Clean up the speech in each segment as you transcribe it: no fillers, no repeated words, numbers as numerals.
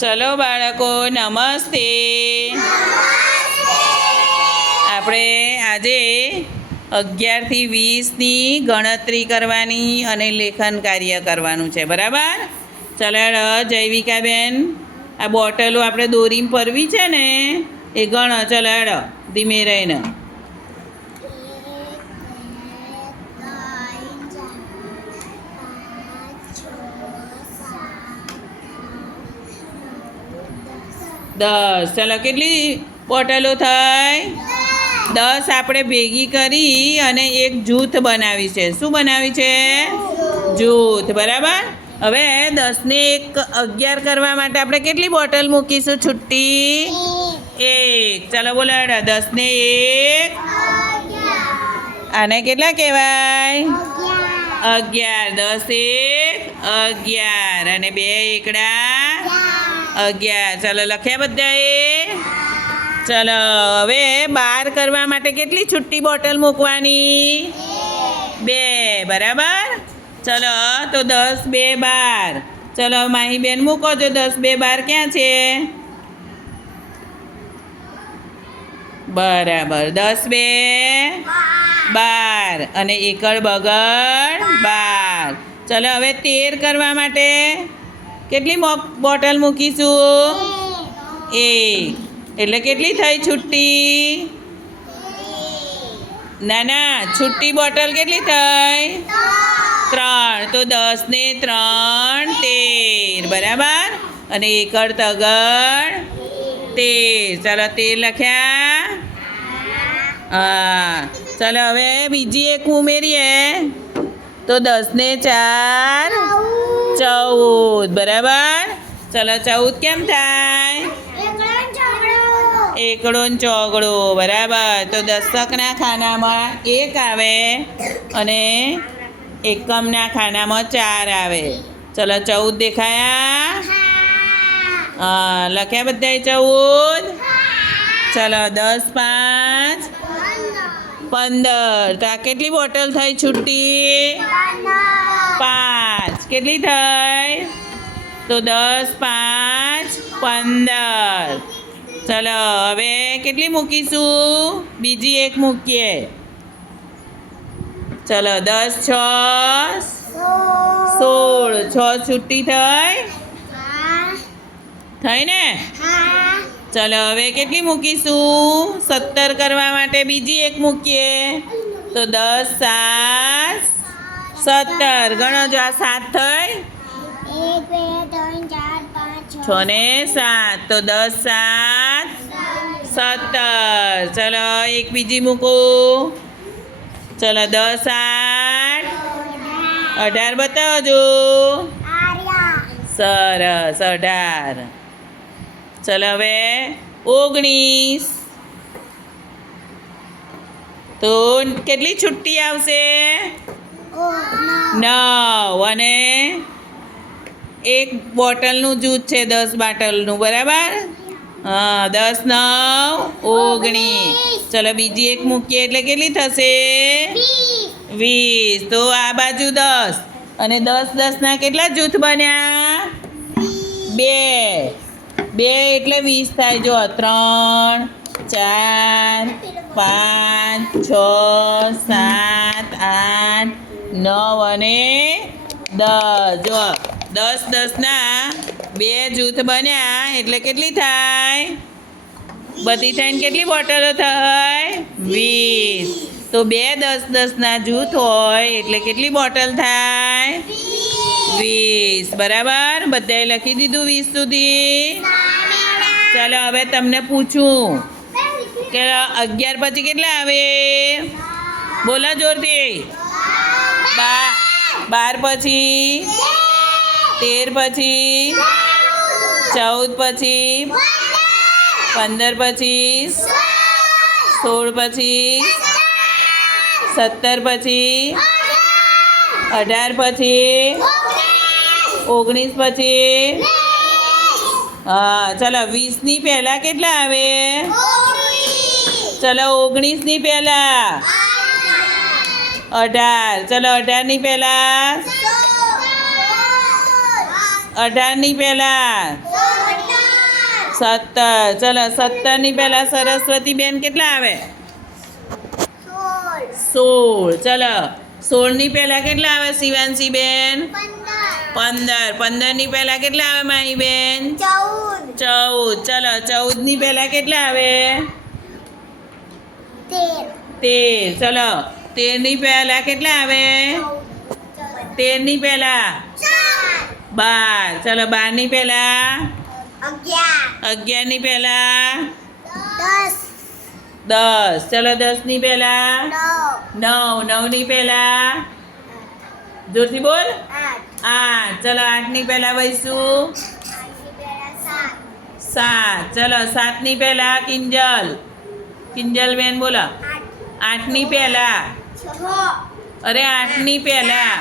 ચલો બાળકો, નમસ્તે. આપણે આજે 11 થી 20ની ગણતરી કરવાની અને લેખન કાર્ય કરવાનું છે, બરાબર? ચલો જૈવિકાબેન, આ બોટલો આપણે દોરીને ફરવી છે ને એ ગણો. ચલો હેડો ધીમે રહીને. દસ. ચલો કેટલી બોટલો થઈ? 10 આપણે ભેગી કરી અને એક જૂથ બનાવી છે. શું બનાવી છે? જૂથ. બરાબર. હવે 10 ને 11 કરવા માટે આપણે કેટલી બોટલ મૂકીશું છુટ્ટી? 1. ચાલો બોલો 10 ને 1. આને કેટલા કહેવાય? 11. 10 1 11 અને 2 એકડા 11. ચાલો લખ્યા બધાએ? ચાલો હવે 12 કરવા માટે કેટલી છુટ્ટી બોટલ મૂકવાની? 2. બરાબર. ચલો તો 10 2 12. ચલો માહી બેન મૂકો છો. 10 2 12 ક્યાં છે? બરાબર. 10 2 12 અને એકડ બગડ 12. ચલો હવે 13 કરવા માટે કેટલી બોટલ મૂકીશું? 1. એટલે કેટલી થઈ છુટ્ટી? ના, છુટ્ટી બોટલ કેટલી થઈ? 3. તો 10 ને 3 13. બરાબર. અને એકડ તગડ 13. ચાલો 13 લખ્યા? હા. ચાલો હવે બીજી એક ઉમેરીએ તો 10 ને 4 14. બરાબર. ચાલો 14 કેમ થાય? એકડો ને ચોગડો. બરાબર. તો દશકના ખાનામાં 1 આવે અને એકમના ખાનામાં 4 આવે. ચલો 14 દેખાયા? હા. લખ્યા બધાએ 14? ચલો 10 5 15. તો આ કેટલી બોટલ થઈ છુટ્ટી? 5. કેટલી થઈ? તો 10 5 15. ચલો હવે કેટલી મૂકીશું? બીજી એક મૂકીએ. ચલો 10 6 16. 6 છુટ્ટી થઈ? થઈ ને? ચલો હવે કેટલી મૂકીશું? 17 કરવા માટે બીજી એક મૂકીએ તો 10 7 17. ગણો જો આ 7 થઈ? 6 ને 7. તો 10 7 17. ચલો એક બીજી મૂકું. ચલો 10 8 18. બતાવજો. સરસ 18. ચલો હવે 19. તો કેટલી છુટ્ટી આવશે? 9. અને એક બોટલનું જૂથ છે 10 બોટલનું. બરાબર. હા. 10 9 19. ચલો બીજી એક મૂકીએ એટલે કેટલી થશે? 20. તો આ બાજુ 10 અને 10 10 ના કેટલા જૂથ બન્યા? 2. 2 એટલે 20 થાય. જો 3 4 5 6 7 8 9 અને 10. જો 10 10 ના 2 જૂથ બન્યા એટલે કેટલી થાય? બધી થઈને કેટલી બોટલો થાય? 20. તો 2 10 10 ના જૂથ હોય એટલે કેટલી બોટલ થાય? 20. બરાબર. બધાએ લખી દીધું 20 સુધી? ચાલો હવે તમને પૂછું કે 11 પછી કેટલા આવે? બોલો જોરથી. 12 પછી 13 પછી 14 પછી 15 પછી 16 પછી 17 પછી 18 પછી 19 પછી. હા. ચાલો 20ની પહેલાં કેટલા આવે? ચલો 19ની પહેલાં 18. ચલો 18ની પહેલાં 18ની પહેલાં 17. ચલો 17 ની પહેલા સરસ્વતી બેન કેટલા આવે? 16. ચલો 16 ની પહેલા કેટલા આવે શિવાંશી બેન? 15. 15 ની પહેલા કેટલા આવે માહી બેન? 14. ચલો 14 ની પહેલા કેટલા આવે? 13. ચલો 13 ની પહેલા કેટલા આવે? 13 ની પહેલા 12. ચલો 12 ની પહેલા 11 ની પહેલા 10. ચલો 10 ની પહેલા 9. 9 ની પહેલા જોરથી બોલ 8. ચલો 8 ની પહેલા વૈશું 7. ચલો 7 ની પહેલા કિંજલ બેન બોલો 8 ની પહેલા અરે 8 ની પહેલા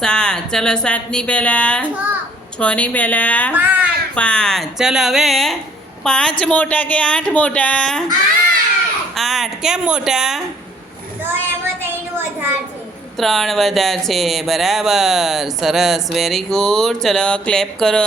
7. ચલો 7 ની પહેલા 6 ની પહેલા 5. ચલો હવે 5 મોટા કે 8 મોટા? 8. કેમ મોટા? 3 વધારે છે. બરાબર, સરસ, વેરી ગુડ. ચલો ક્લેપ કરો.